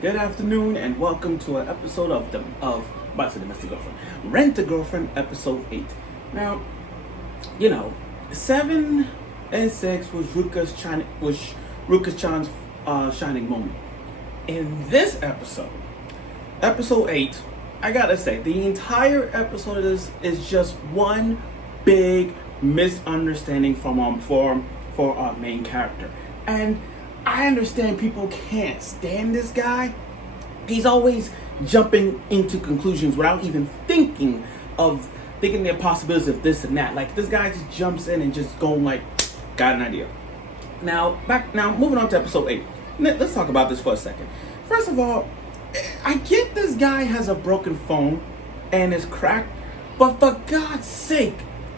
Good afternoon, and welcome to an episode of Domestic Girlfriend, Rent a Girlfriend, episode 8. Now, 7 and 6 was Ruka-chan's shining moment. In this episode 8, I gotta say, the entire episode of this is just one big misunderstanding for our main character. And I understand people can't stand this guy. He's always jumping into conclusions without even thinking the possibilities of this and that. Like, this guy just jumps in and just going like, got an idea. Now moving on to episode 8. Let's talk about this for a second. First of all, I get this guy has a broken phone and is cracked, but for God's sake,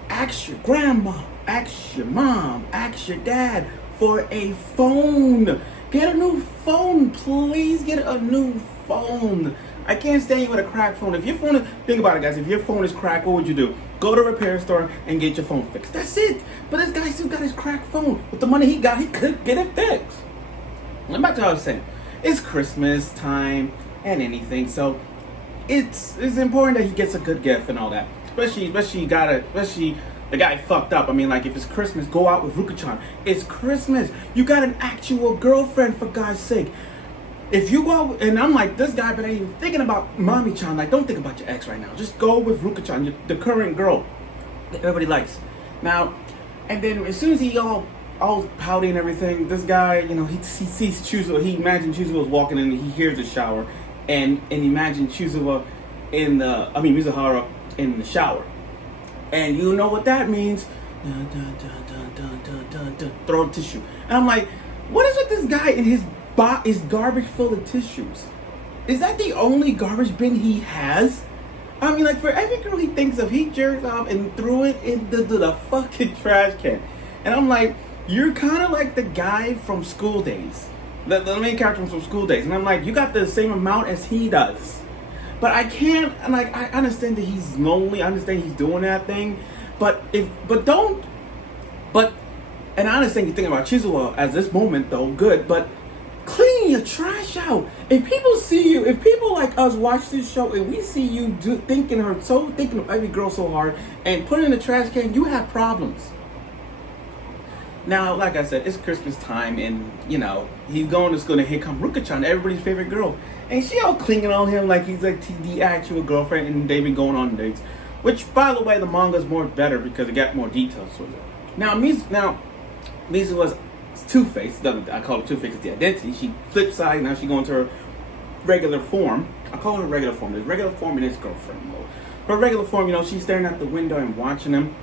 ask your grandma, ask your mom, ask your dad for a phone. Get a new phone, please. Get a new phone. I can't stand you with a cracked phone. If your phone, think about it, guys. If your phone is cracked, what would you do? Go to a repair store and get your phone fixed. That's it. But this guy still got his cracked phone. With the money he got, he could get it fixed. I'm back to what I was saying. It's Christmas time and anything, so it's important that he gets a good gift and all that. Especially the guy fucked up. I mean, like, if it's Christmas, go out with Ruka-chan. It's Christmas. You got an actual girlfriend, for God's sake. If you go, and I'm like, this guy, but I ain't even thinking about Mommy-chan. Like, don't think about your ex right now. Just go with Ruka-chan, the current girl that everybody likes. Now, and then as soon as he all pouty and everything, this guy, he sees Chuzo. He imagines Chuzo was walking in, and he hears the shower, and imagines Chuzo Mizuhara in the shower. And you know what that means? Throw a tissue. And I'm like, what is with this guy and his garbage full of tissues? Is that the only garbage bin he has? I mean, like, for every girl he thinks of, he jerks off and threw it into the fucking trash can. And I'm like, you're kind of like the guy from School Days. The main character from School Days. And I'm like, you got the same amount as he does. But I can't, like, I understand that he's lonely. I understand he's doing that thing. And I understand you're thinking about Chizuo at this moment, though, good. But clean your trash out. If people like us watch this show and we see you thinking of every girl so hard and put it in the trash can, you have problems. Now, like I said, it's Christmas time, and he's going to school, and here come Ruka-chan, everybody's favorite girl, and she all clinging on him like he's like the actual girlfriend, and they've been going on dates. Which, by the way, the manga's more better because it got more details with it. Now, Mizu was Two-Face. I call her Two-Face, the identity. She flipped side. Now she going to her regular form. I call her regular form. There's regular form and there's girlfriend mode. Her regular form, she's staring out the window and watching him.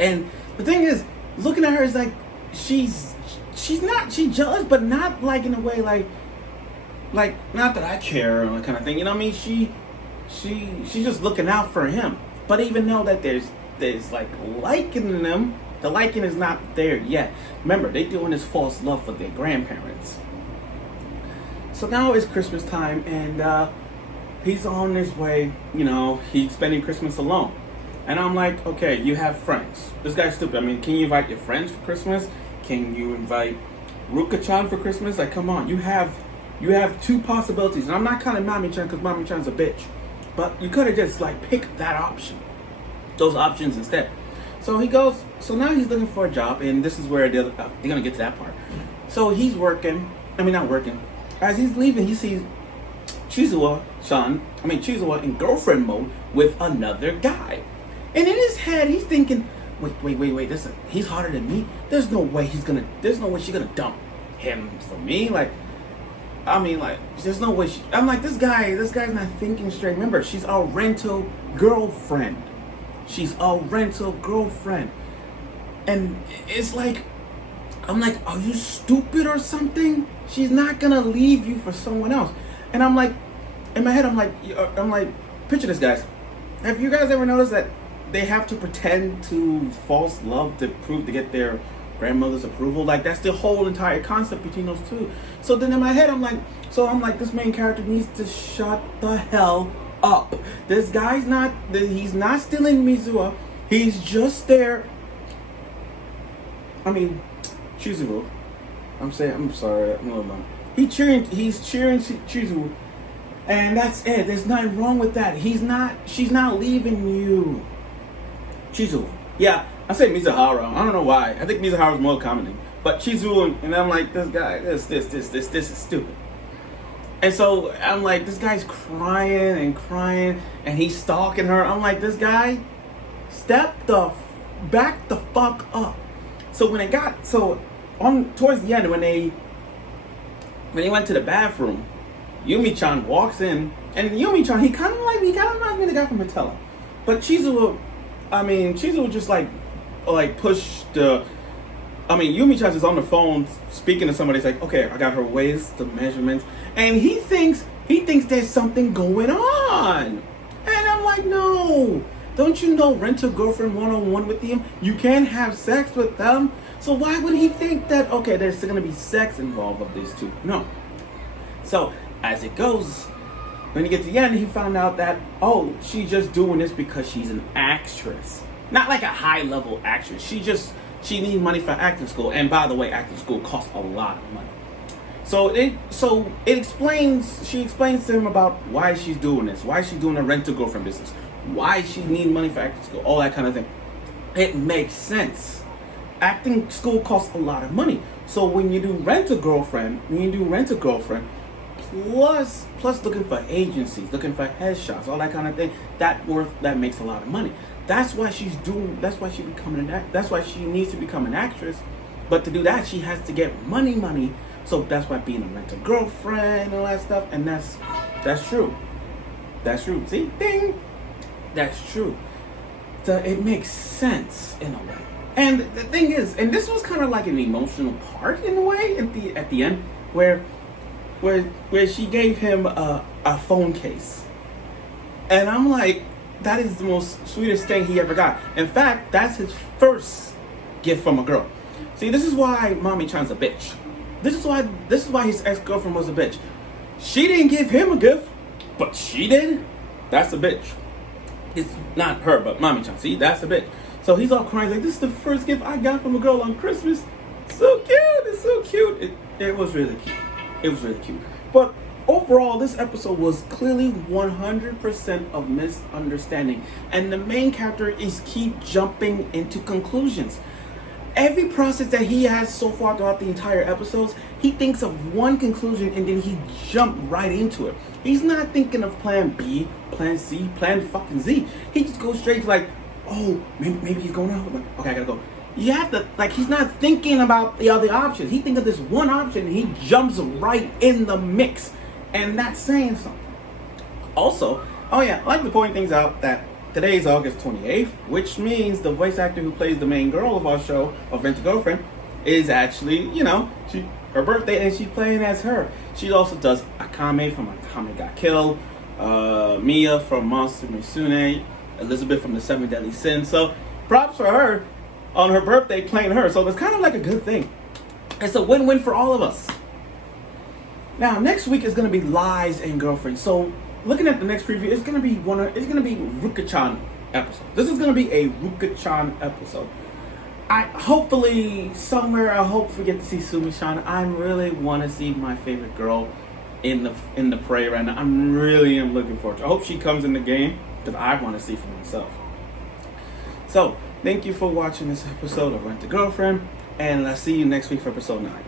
And the thing is, looking at her is like, she's jealous, but not like in a way like not that I care or kind of thing. You know what I mean? She's just looking out for him. But even though that there's like liking in them, the liking is not there yet. Remember, they doing this false love for their grandparents. So now it's Christmas time, and he's on his way. He's spending Christmas alone. And I'm like, okay, you have friends. This guy's stupid. I mean, can you invite your friends for Christmas? Can you invite Ruka-chan for Christmas? Like, come on. You have two possibilities. And I'm not counting Mommy-chan because Mommy-chan's a bitch. But you could have just, picked that option. Those options instead. So now he's looking for a job. And this is where they're going to get to that part. So he's working. Not working. As he's leaving, he sees Chizuo in girlfriend mode with another guy. And in his head, he's thinking, wait, he's harder than me? There's no way she's gonna dump him for me. There's no way I'm like, this guy's not thinking straight. Remember, she's a rental girlfriend. And it's like, I'm like, are you stupid or something? She's not gonna leave you for someone else. And I'm like, in my head, I'm like, picture this, guys. Have you guys ever noticed that they have to pretend to false love to get their grandmother's approval? Like, that's the whole entire concept between those two. So then in my head, I'm like, this main character needs to shut the hell up. This guy's he's not stealing Mizuha. He's just there. Chizuo. I'm sorry, I'm a little dumb. He's cheering Chizu, and that's it. There's nothing wrong with that. She's not leaving you. Chizu. Yeah, I say Mizuhara. I don't know why. I think Mizuhara's more common. But Chizu, and I'm like, this guy, this is stupid. And so I'm like, this guy's crying, and he's stalking her. I'm like, this guy, back the fuck up. So towards the end, when they went to the bathroom, Yumi-chan walks in, and Yumi-chan, he kind of reminds me of the guy from Mattel. But Chizu would just like push the. Yumi-chan is on the phone speaking to somebody. He's like, okay, I got her waist, the measurements, and he thinks there's something going on. And I'm like, no, don't you know Rent-A-Girlfriend 101 with him? You can't have sex with them. So why would he think that, okay, there's going to be sex involved with these two? No. So as it goes, when you get to the end, he found out that, oh, she's just doing this because she's an actress. Not like a high-level actress. She needs money for acting school. And by the way, acting school costs a lot of money. She explains to him about why she's doing this, why she's doing a Rent-A-Girlfriend business, why she needs money for acting school, all that kind of thing. It makes sense. Acting school costs a lot of money. So when you do Rent-A-Girlfriend, plus looking for agencies, looking for headshots, all that kind of thing, that makes a lot of money. That's why she needs to become an actress. But to do that, she has to get money. So that's why being a Rent-A-Girlfriend and all that stuff, and that's true. That's true. See? Ding! That's true. So it makes sense in a way. And the thing is, and this was kind of like an emotional part in a way at the end, where she gave him a phone case. And I'm like, that is the most sweetest thing he ever got. In fact, that's his first gift from a girl. See, this is why Mami-chan's a bitch. This is why his ex-girlfriend was a bitch. She didn't give him a gift, but she did. That's a bitch. It's not her, but Mami-chan. See, that's a bitch. So he's all crying, like, this is the first gift I got from a girl on Christmas. So cute. It's so cute. It was really cute. It was really cute. But overall, this episode was clearly 100% of misunderstanding. And the main character is keep jumping into conclusions. Every process that he has so far throughout the entire episodes, he thinks of one conclusion and then he jumps right into it. He's not thinking of plan B, plan C, plan fucking Z. He just goes straight to like, oh, maybe he's going out. Okay, I gotta go. You have to, like, he's not thinking about the other options. He thinks of this one option and he jumps right in the mix. And that's saying something. Also, oh yeah, I like to point things out that today is August 28th, which means the voice actor who plays the main girl of our show, of Rent-A-Girlfriend, is actually, her birthday, and she's playing as her. She also does Akame from Akame Got Killed, Mia from Monster Musume, Elizabeth from The Seven Deadly Sins. So props for her on her birthday playing her. So it's kind of like a good thing. It's a win-win for all of us. Now, next week is going to be Lies and Girlfriends. So looking at the next preview, it's gonna be Ruka-chan episode. This is gonna be a Ruka-chan episode. I hope we get to see Sumi-chan. I really want to see my favorite girl in the fray right now. I'm really looking forward to it. I hope she comes in the game because I want to see for myself. So thank you for watching this episode of Rent-A-Girlfriend, and I'll see you next week for episode 9.